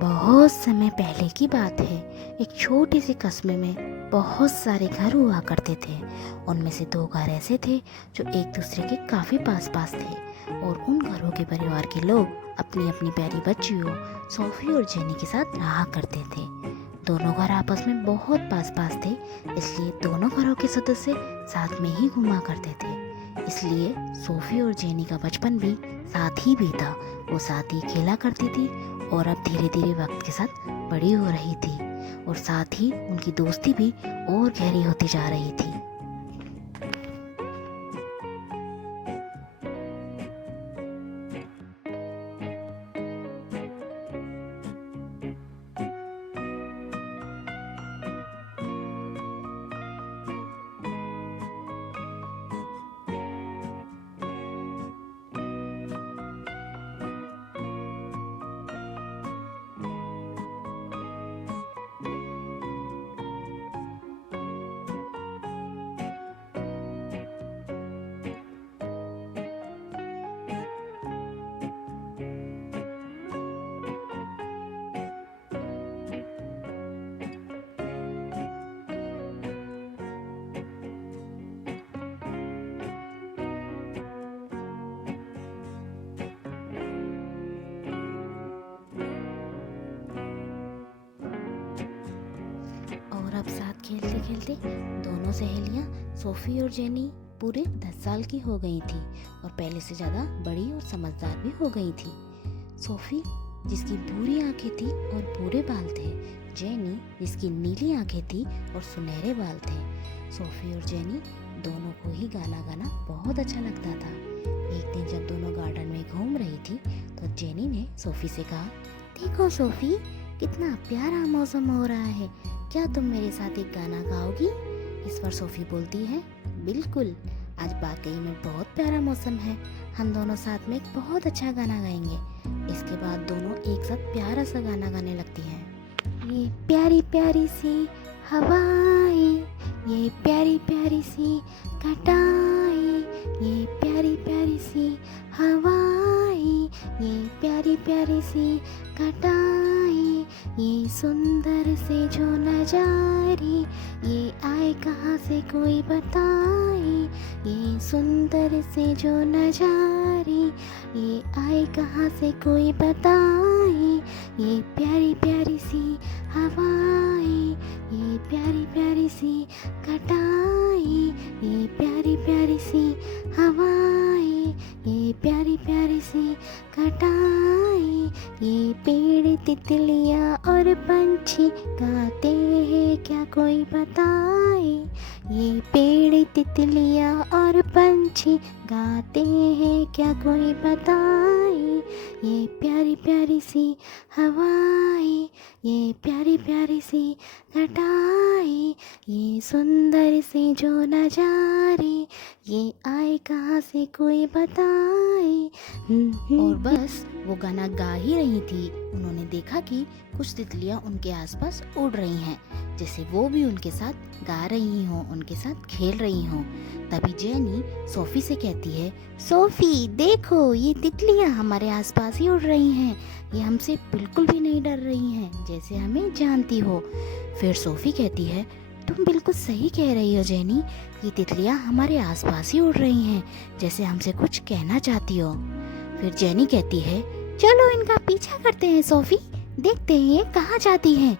बहुत समय पहले की बात है। एक छोटे से कस्बे में बहुत सारे घर हुआ करते थे। उनमें से दो घर ऐसे थे जो एक दूसरे के काफ़ी पास पास थे और उन घरों के परिवार के लोग अपनी अपनी प्यारी बच्चियों सोफी और जेनी के साथ रहा करते थे। दोनों घर आपस में बहुत पास पास थे, इसलिए दोनों घरों के सदस्य साथ में ही घूमा करते थे। इसलिए सोफी और जेनी का बचपन भी साथ ही बीता। वो साथ ही खेला करती थी और अब धीरे धीरे वक्त के साथ बड़ी हो रही थी और साथ ही उनकी दोस्ती भी और गहरी होती जा रही थी। और अब साथ खेलते खेलते दोनों सहेलियां सोफी और जेनी पूरे 10 साल की हो गई थी और पहले से ज़्यादा बड़ी और समझदार भी हो गई थी। सोफी जिसकी भूरी आंखें थी और भूरे बाल थे, जेनी जिसकी नीली आंखें थी और सुनहरे बाल थे। सोफी और जेनी दोनों को ही गाना गाना बहुत अच्छा लगता था। एक दिन जब दोनों गार्डन में घूम रही थी तो जेनी ने सोफी से कहा, देखो सोफी, कितना प्यारा मौसम हो रहा है, क्या तुम मेरे साथ एक गाना गाओगी? इस पर सोफी बोलती है, बिल्कुल, आज वाकई में बहुत प्यारा मौसम है, हम दोनों साथ में एक बहुत अच्छा गाना गाएंगे। इसके बाद दोनों एक साथ प्यारा सा गाना गाने लगती हैं। ये प्यारी प्यारी सी हवाएं, ये प्यारी प्यारी सी घटाएं, ये प्यारी प्यारी सी हवाएं, ये प्यारी प्यारी सी घटाएं, ये सुंदर से जो नजारे, ये आए कहाँ से कोई बताए, ये सुंदर से जो नजारे, ये आए कहाँ से कोई बताए, ये प्यारी प्यारी सी हवाएं, ये प्यारी प्यारी सी घटाएं, ये प्यारी प्यारी सी हवाएं, ये प्यारी प्यारी सी घटाएं, ये पेड़ तितलियाँ और पंछी गाते हैं क्या कोई बताए, ये पेड़ तितलियाँ और पंछी गाते हैं क्या कोई बताए, ये प्यारी प्यारी सी हवाएं, ये प्यारी प्यारी सी घटाएं, ये सुंदर से जो नजारे, ये आए कहाँ से कोई बताए। और बस वो गाना गा ही रही थी, उन्होंने देखा कि कुछ तितलियां उनके आसपास उड़ रही हैं, जैसे वो भी उनके साथ गा रही हों, उनके साथ खेल रही हों। तभी जेनी सोफी से कहती है, सोफी देखो, ये तितलियां हमारे आसपास ही उड़ रही हैं, ये हमसे बिल्कुल भी नहीं डर रही हैं, जैसे हमें जानती हो। फिर सोफी कहती है, तुम बिल्कुल सही कह रही हो जेनी, ये तितलियां हमारे आसपास ही उड़ रही हैं, जैसे हमसे कुछ कहना चाहती हो। फिर जेनी कहती है, चलो इनका पीछा करते हैं सोफी, देखते हैं ये कहाँ जाती हैं।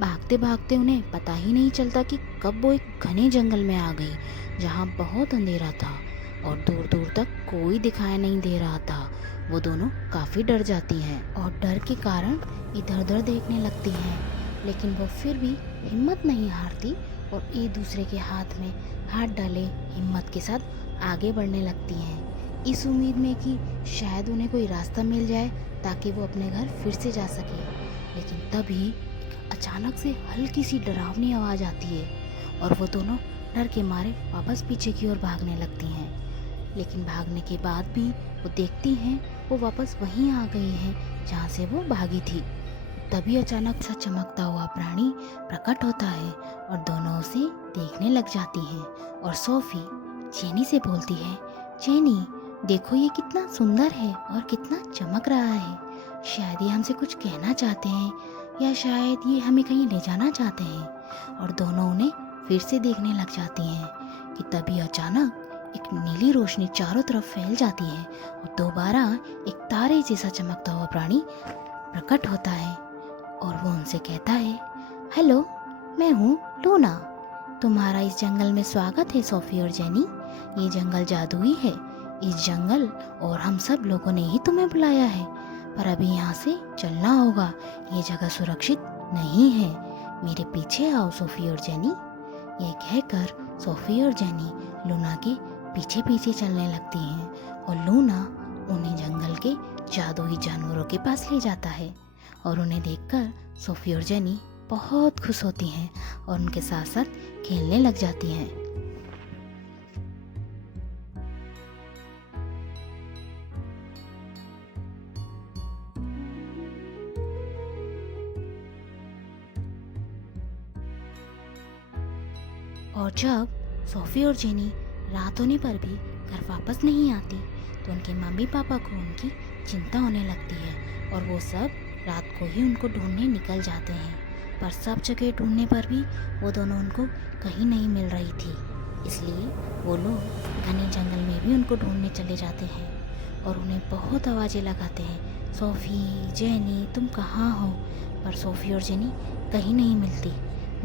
भागते भागते उन्हें पता ही नहीं चलता कि कब वो एक घने जंगल में आ गई, जहाँ बहुत अंधेरा था और दूर दूर तक कोई दिखाई नहीं दे रहा था। वो दोनों काफ़ी डर जाती हैं और डर के कारण इधर उधर देखने लगती हैं, लेकिन वो फिर भी हिम्मत नहीं हारती और एक दूसरे के हाथ में हाथ डाले हिम्मत के साथ आगे बढ़ने लगती हैं, इस उम्मीद में कि शायद उन्हें कोई रास्ता मिल जाए ताकि वो अपने घर फिर से जा सके। लेकिन तभी अचानक से हल्की सी डरावनी आवाज़ आती है और वो दोनों डर के मारे वापस पीछे की ओर भागने लगती हैं। लेकिन भागने के बाद भी वो देखती हैं वो वापस वहीं आ गई हैं जहाँ से वो भागी थी। तभी अचानक सा चमकता हुआ प्राणी प्रकट होता है और दोनों उसे देखने लग जाती हैं। और सोफी जेनी से बोलती है, जेनी देखो ये कितना सुंदर है और कितना चमक रहा है। शायद ये हमसे कुछ कहना चाहते हैं या शायद ये हमें कहीं ले जाना चाहते हैं। और दोनों उन्हें फिर से देखने लग जाती हैं कि तभी अचानक एक नीली रोशनी चारों तरफ फैल जाती है और दोबारा एक तारे जैसा चमकता हुआ प्राणी प्रकट होता है और वो उनसे कहता है, हेलो मैं हूँ लूना। तुम्हारा इस जंगल में स्वागत है सोफी और जेनी। ये जंगल जादुई है। इस जंगल और हम सब लोगों ने ही तुम्हें बुलाया है, पर अभी यहाँ से चलना होगा। ये जगह सुरक्षित नहीं है। मेरे पीछे आओ सोफी और जेनी। ये कहकर सोफी और जेनी लूना के पीछे पीछे चलने लगती हैं और लूना उन्हें जंगल के जादुई जानवरों के पास ले जाता है। और उन्हें देखकर सोफी और जेनी बहुत खुश होती हैं और उनके साथ साथ खेलने लग जाती हैं। और जब सोफी और जेनी रात होने पर भी घर वापस नहीं आती तो उनके मम्मी पापा को उनकी चिंता होने लगती है और वो सब रात को ही उनको ढूंढने निकल जाते हैं। पर सब जगह ढूंढने पर भी वो दोनों उनको कहीं नहीं मिल रही थी। इसलिए वो लोग घने जंगल में भी उनको ढूंढने चले जाते हैं और उन्हें बहुत आवाज़ें लगाते हैं, सोफ़ी जेनी तुम कहाँ हो। पर सोफ़ी और जेनी कहीं नहीं मिलती,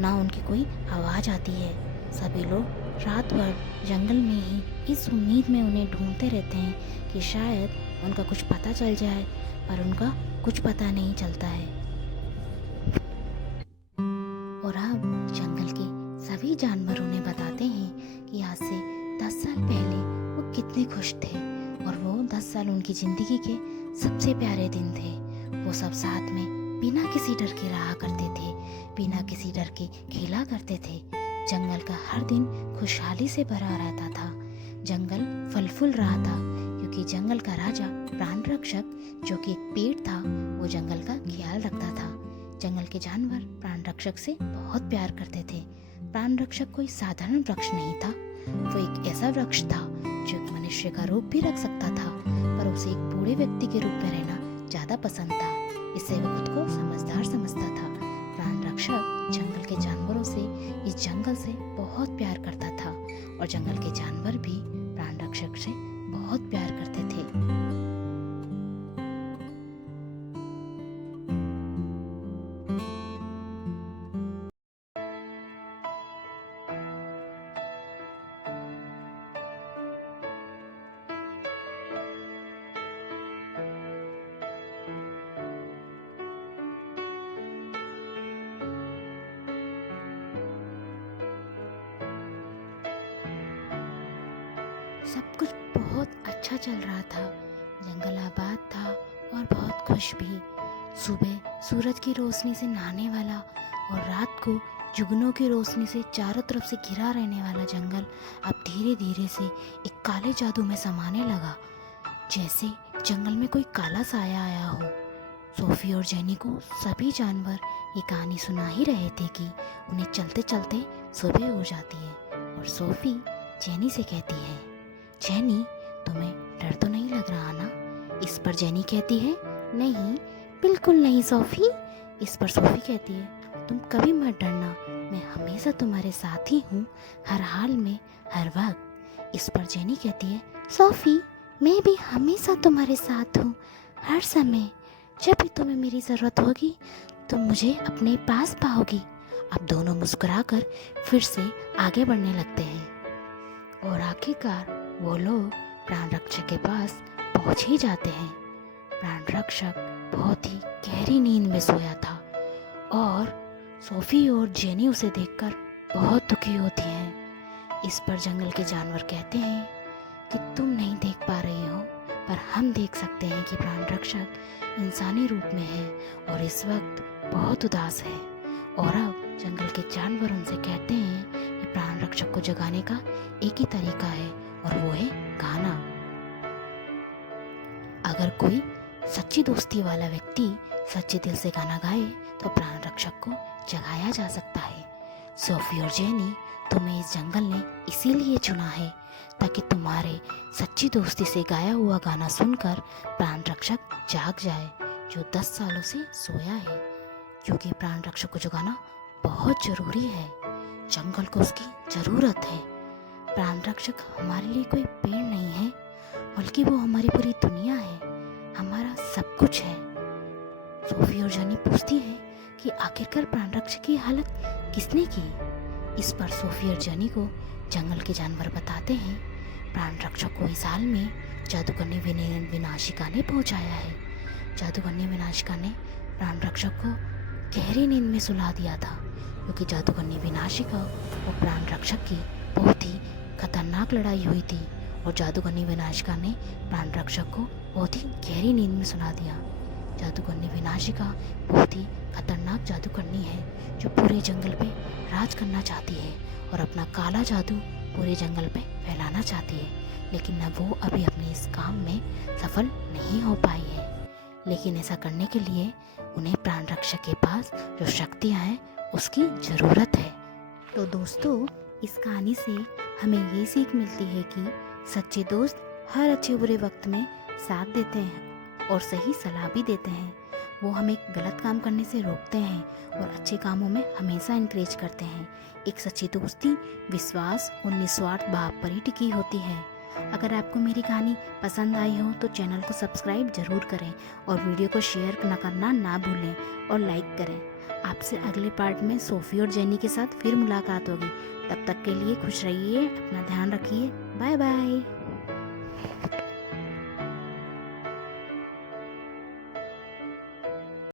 ना उनकी कोई आवाज़ आती है। सभी लोग रात भर जंगल में ही इस उम्मीद में उन्हें ढूंढते रहते हैं कि शायद उनका कुछ पता चल जाए, पर उनका कुछ पता नहीं चलता है। और अब जंगल के सभी जानवर उन्हें बताते हैं कि आज से 10 साल पहले वो कितने खुश थे और वो 10 साल उनकी ज़िंदगी के सबसे प्यारे दिन थे। वो सब साथ में बिना किसी डर के रहा करते थे, बिना किसी डर के खेला करते थे। जंगल का हर दिन खुशहाली से भरा रहता था। जंगल फल फूल रहा था क्योंकि जंगल का राजा प्राण रक्षक, जो कि एक पेड़ था, वो जंगल का ख्याल रखता था। जंगल के जानवर प्राण रक्षक से बहुत प्यार करते थे। प्राण रक्षक कोई साधारण वृक्ष नहीं था, वो एक ऐसा वृक्ष था जो एक मनुष्य का रूप भी रख सकता था, पर उसे एक बूढ़े व्यक्ति के रूप में रहना ज़्यादा पसंद था। इससे वो खुद को समझदार समझता था। प्राण रक्षक जंगल के जानवरों से, इस जंगल से बहुत प्यार करता था और जंगल के जानवर भी प्राण रक्षक से बहुत प्यार करते थे। सब कुछ बहुत अच्छा चल रहा था। जंगल आबाद था और बहुत खुश भी। सुबह सूरज की रोशनी से नहाने वाला और रात को जुगनों की रोशनी से चारों तरफ से घिरा रहने वाला जंगल अब धीरे धीरे से एक काले जादू में समाने लगा, जैसे जंगल में कोई काला साया आया हो। सोफी और जेनी को सभी जानवर ये कहानी सुना ही रहे थे कि उन्हें चलते चलते सुबह हो जाती है और सोफी जेनी से कहती है, जेनी तुम्हें डर तो नहीं लग रहा ना? इस पर जेनी कहती है, नहीं बिल्कुल नहीं सोफी। इस पर सोफी कहती है, तुम कभी मत डरना, मैं हमेशा तुम्हारे साथ ही हूँ, हर हाल में हर वक्त। इस पर जेनी कहती है, सोफी मैं भी हमेशा तुम्हारे साथ हूँ, हर समय। जब भी तुम्हें मेरी ज़रूरत होगी तुम मुझे अपने पास पाओगी। अब दोनों मुस्कुराकर फिर से आगे बढ़ने लगते हैं और आखिरकार वो लोग प्राण रक्षक के पास पहुंच ही जाते हैं। प्राण रक्षक बहुत ही गहरी नींद में सोया था और सोफी और जेनी उसे देखकर बहुत दुखी होती हैं। इस पर जंगल के जानवर कहते हैं कि तुम नहीं देख पा रही हो, पर हम देख सकते हैं कि प्राण रक्षक इंसानी रूप में है और इस वक्त बहुत उदास है। और अब जंगल के जानवर उनसे कहते हैं कि प्राण रक्षक को जगाने का एक ही तरीका है और वो है गाना। अगर कोई सच्ची दोस्ती वाला व्यक्ति सच्चे दिल से गाना गाए तो प्राण रक्षक को जगाया जा सकता है। सोफी और जेनी, तुम्हें इस जंगल ने इसीलिए चुना है ताकि तुम्हारे सच्ची दोस्ती से गाया हुआ गाना सुनकर प्राण रक्षक जाग जाए जो 10 सालों से सोया है, क्योंकि प्राण रक्षक को जगाना बहुत ज़रूरी है। जंगल को उसकी ज़रूरत है। प्राण रक्षक हमारे लिए कोई पेड़ नहीं है, बल्कि वो हमारी पूरी दुनिया है, हमारा सब कुछ है। सोफी और जेनी पूछती है कि आखिरकार प्राण रक्षक की हालत किसने की। इस पर सोफी और जेनी को जंगल के जानवर बताते हैं प्राण रक्षक को इस हाल में जादूगरनी विनाशिका ने पहुंचाया है। जादूगरनी विनाशिका ने प्राण रक्षक को गहरी नींद में सुला दिया था, क्योंकि जादूगरनी विनाशिका और प्राण रक्षक की बहुत ही खतरनाक लड़ाई हुई थी और जादूगरनी विनाशिका ने प्राण रक्षक को बहुत ही गहरी नींद में सुला दिया। जादूगरनी विनाशिका बहुत ही खतरनाक जादूगरनी है जो पूरे जंगल पे राज करना चाहती है और अपना काला जादू पूरे जंगल पे फैलाना चाहती है, लेकिन अब वो अभी अपने इस काम में सफल नहीं हो पाई है। लेकिन ऐसा करने के लिए उन्हें प्राण रक्षक के पास जो शक्तियाँ हैं उसकी ज़रूरत है। तो दोस्तों, इस कहानी से हमें ये सीख मिलती है कि सच्चे दोस्त हर अच्छे बुरे वक्त में साथ देते हैं और सही सलाह भी देते हैं। वो हमें गलत काम करने से रोकते हैं और अच्छे कामों में हमेशा इनकरेज करते हैं। एक सच्ची दोस्ती विश्वास और निस्वार्थ भाव पर ही टिकी होती है। अगर आपको मेरी कहानी पसंद आई हो तो चैनल को सब्सक्राइब जरूर करें और वीडियो को शेयर करना ना भूलें और लाइक करें। आपसे अगले पार्ट में सोफी और जेनी के साथ फिर मुलाकात होगी। तब तक के लिए खुश रहिए, अपना ध्यान रखिए। Bye bye.